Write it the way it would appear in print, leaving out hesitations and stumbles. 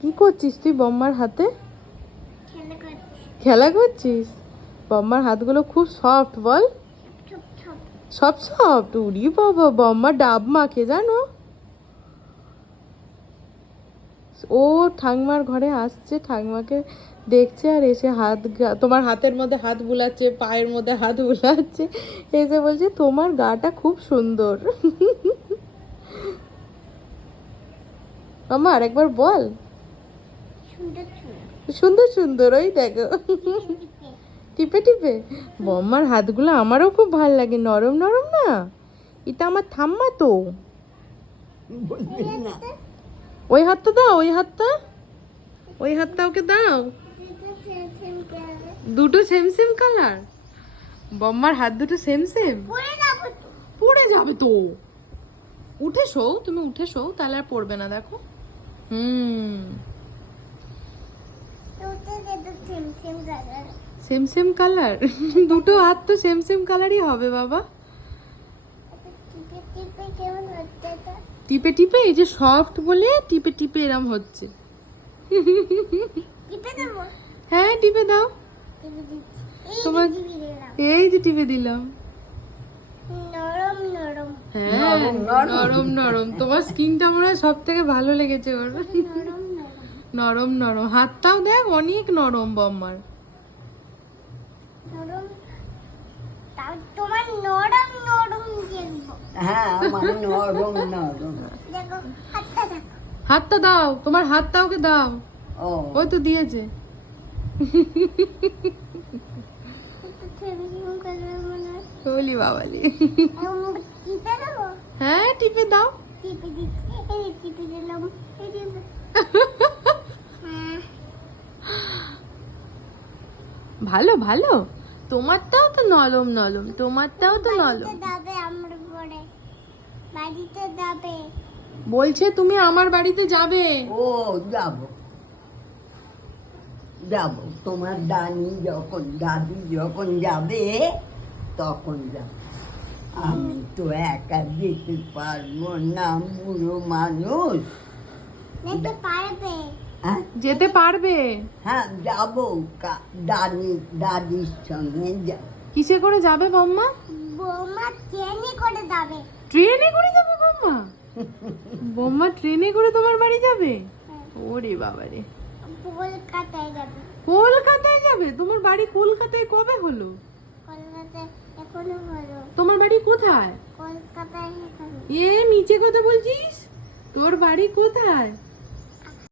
কি করছিস তুই বম্মার হাতে? খেলা করছিস? বম্মার হাতগুলো খুব সফট বল। সব সফট। উড়ি বাবা, বম্মা ডাব মাখে জানো। ও ঠাকমার ঘরে আসছে, ঠাকমাকে দেখছে আর এসে তোমার হাতের মধ্যে হাত বুলাচ্ছে, পায়ের মধ্যে হাত বুলাচ্ছে, এসে বলছে তোমার গাটা খুব সুন্দর। মামা আরেকবার বল। সুন্দর সুন্দর। ওই দেখো টিপে টিপে। বম্মার হাতগুলো আমারও খুব ভালো লাগে, নরম নরম না। এটা আমার ঠাম্মা তো। ওই হাতটা দাও, ওই হাতটা, ওই হাতটা ওকে দাও। দুটো সেম সেম কালার? বম্মার হাত দুটো সেম সেম? পড়ে যাবে তো। উঠে শো, তুমি উঠে শো, তাহলে আর পড়বে না। দেখো সেম সেম কালার। দুটো হাত তো সেম সেম কালারই হবে বাবা। টিপে টিপে, এই যে সফট বলে টিপে টিপে এরম হচ্ছে। হ্যাঁ টিপে দাও। তোমার এই যে টিপে দিলাম। হ্যাঁ নরম নরম। তোমার স্কিনটা মনে হয় সব থেকে ভালো লেগেছে ওর। নরম নরম। হাতটাও দেখ অনেক নরম বম্মার। হাতটা দাও, তোমার হাতটা ওকে দাও। ওই তো দিয়েছে। বলি বাবালি। হ্যাঁ টিপে দাও। ভালো ভালো। তোমারটাও তো নরম নরম, তোমারটাও তো নরম। বলছে তুমি আমার বাড়িতে যাবে। ও যাবো যাবো, তোমার দাদি যখন যাবে তখন যাবো। আমি তো একা যেতে পারবো না, বুড়ো মানুষ। যেতে পারবে? হ্যাঁ যাবো, দাদির সঙ্গে যাবো। কিসে করে যাবে বম্মা? ট্রেনে করে যাবে। ট্রেনে করে যাবে বম্মা? বম্মা ট্রেনে করে তোমার বাড়ি যাবে? ওরে বাবারে। কলকাতায় যাবে। কলকাতায় যাবে? তোমার বাড়ি কলকাতায় কবে হলো? কলকাতায় এখনো হলো। তোমার বাড়ি কোথায়? কলকাতায়। এ নিচে কথা বলছিস? তোর বাড়ি কোথায়?